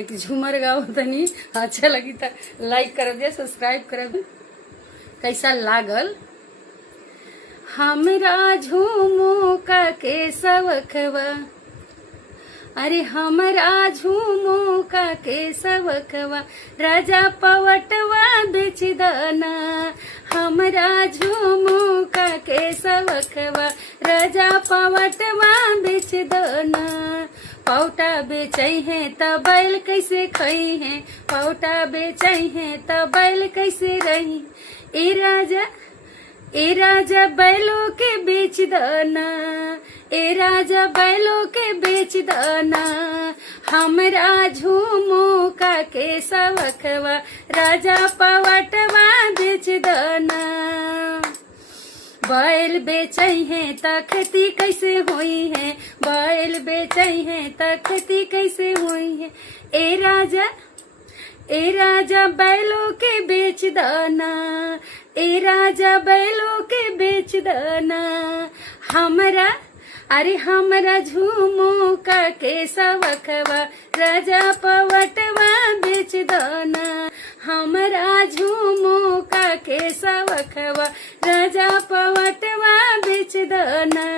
एक झूमर गाओ तनी अच्छा लगी था लाइक कर दिया, सब्सक्राइब कर दिया। कैसा लागल? हमरा झूमो का के सबखवा, अरे हमरा झूमो का के सबखवा, राजा पवटवा बेच दाना। हमरा झूमो का के सबखवा, राजा पवटवा बेच दाना। पौटा बेचई है त बैल कैसे खई है, पौटा बेचई है त बैल कैसे रही। ए राजा बैलों के बेच दाना, ए राजा बैलों के बेच दाना। हमरा झूमो का के सबखवा, राजा पवटवा बेच दाना। बैल बेचई है त खेती कैसे हुई है, बैल बेचई है त खेती कैसे हुई है। ए राजा बैलों के बेच दाना, ए राजा बैलों के बेच दाना। हमरा झूमो का के सबखवा, राजा पवटवा बेच दाना। हमरा झूमो का के सबखवा, राजा पवटवा बेच दाना।